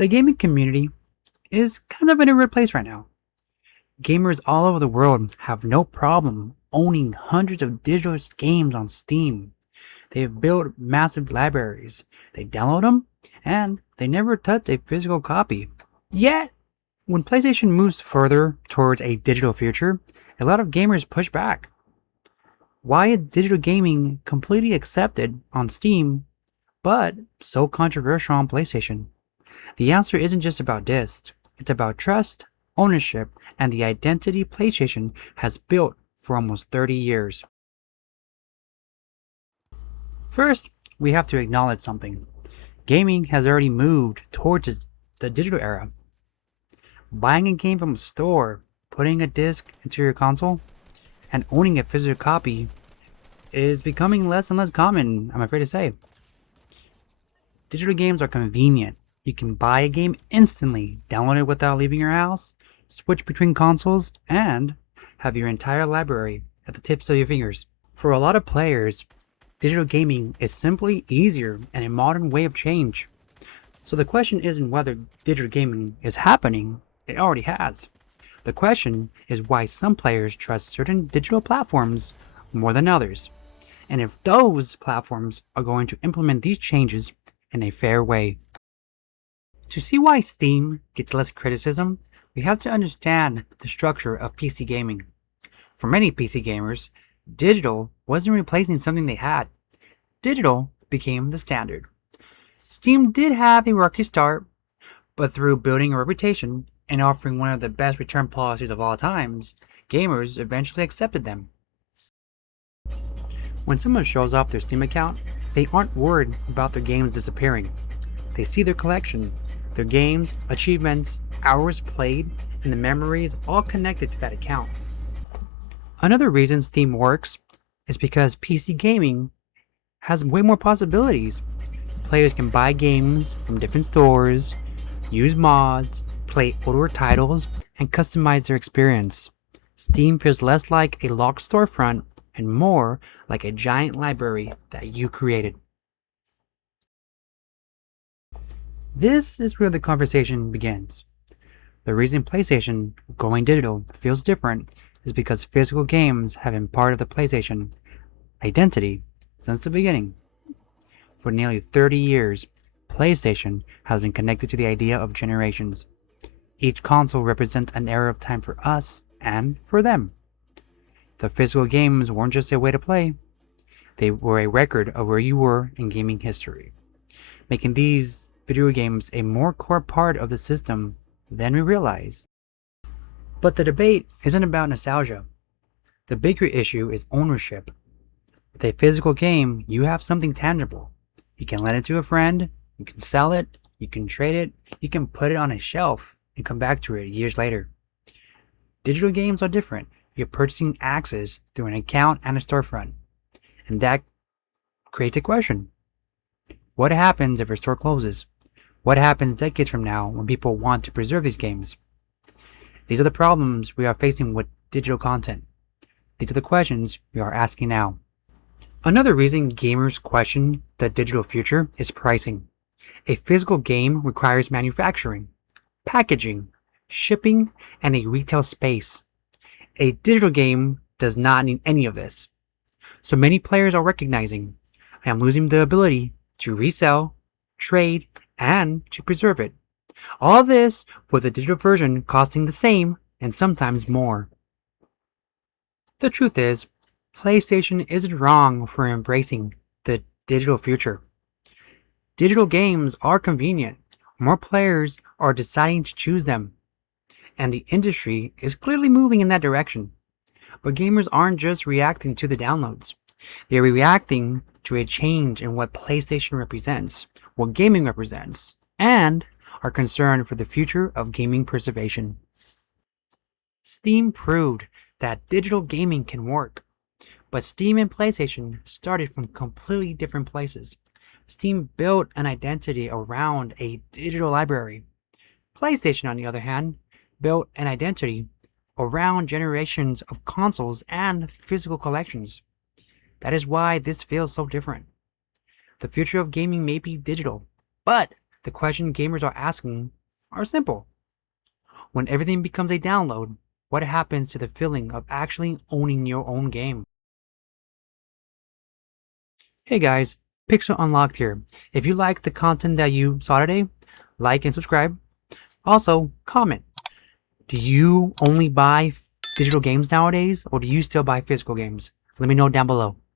The gaming community is kind of in a weird place right now. Gamers all over the world have no problem owning hundreds of digital games on Steam. They have built massive libraries. They download them, and they never touch a physical copy. Yet, when PlayStation moves further towards a digital future, a lot of gamers push back. Why is digital gaming completely accepted on Steam, but so controversial on PlayStation? The answer isn't just about discs, it's about trust, ownership, and the identity PlayStation has built for almost 30 years. First, we have to acknowledge something. Gaming has already moved towards the digital era. Buying a game from a store, putting a disc into your console, and owning a physical copy is becoming less and less common, I'm afraid to say. Digital games are convenient. You can buy a game instantly, download it without leaving your house, switch between consoles, and have your entire library at the tips of your fingers. For a lot of players, digital gaming is simply easier and a modern way of change. So the question isn't whether digital gaming is happening, it already has. The question is why some players trust certain digital platforms more than others, and if those platforms are going to implement these changes in a fair way. To see why Steam gets less criticism, we have to understand the structure of PC gaming. For many PC gamers, digital wasn't replacing something they had. Digital became the standard. Steam did have a rocky start, but through building a reputation and offering one of the best return policies of all times, gamers eventually accepted them. When someone shows off their Steam account, they aren't worried about their games disappearing. They see their collection, their games, achievements, hours played, and the memories all connected to that account. Another reason Steam works is because PC gaming has way more possibilities. Players can buy games from different stores, use mods, play older titles, and customize their experience. Steam feels less like a locked storefront and more like a giant library that you created. This is where the conversation begins. The reason PlayStation going digital feels different is because physical games have been part of the PlayStation identity since the beginning. For nearly 30 years, PlayStation has been connected to the idea of generations. Each console represents an era of time for us and for them. The physical games weren't just a way to play, they were a record of where you were in gaming history, making these video games a more core part of the system than we realized. But the debate isn't about nostalgia. The bigger issue is ownership. With a physical game, you have something tangible. You can lend it to a friend, you can sell it, you can trade it, you can put it on a shelf and come back to it years later. Digital games are different. You're purchasing access through an account and a storefront. And that creates a question. What happens if a store closes? What happens decades from now when people want to preserve these games? These are the problems we are facing with digital content. These are the questions we are asking now. Another reason gamers question the digital future is pricing. A physical game requires manufacturing, packaging, shipping, and a retail space. A digital game does not need any of this. So many players are recognizing, I am losing the ability to resell, trade, and to preserve it. All this with the digital version costing the same and sometimes more. The truth is, PlayStation isn't wrong for embracing the digital future. Digital games are convenient. More players are deciding to choose them, and the industry is clearly moving in that direction. But gamers aren't just reacting to the downloads. They're reacting to a change in what PlayStation represents, what gaming represents, and are concerned for the future of gaming preservation. Steam proved that digital gaming can work, but Steam and PlayStation started from completely different places. Steam built an identity around a digital library. PlayStation, on the other hand, built an identity around generations of consoles and physical collections. That is why this feels so different. The future of gaming may be digital, but The question gamers are asking are simple. When everything becomes a download, what happens to the feeling of actually owning your own game? Hey guys, Pixel Unlocked here. If you like the content that you saw today, like and subscribe. Also, comment. Do you only buy digital games nowadays, or do you still buy physical games? Let me know down below.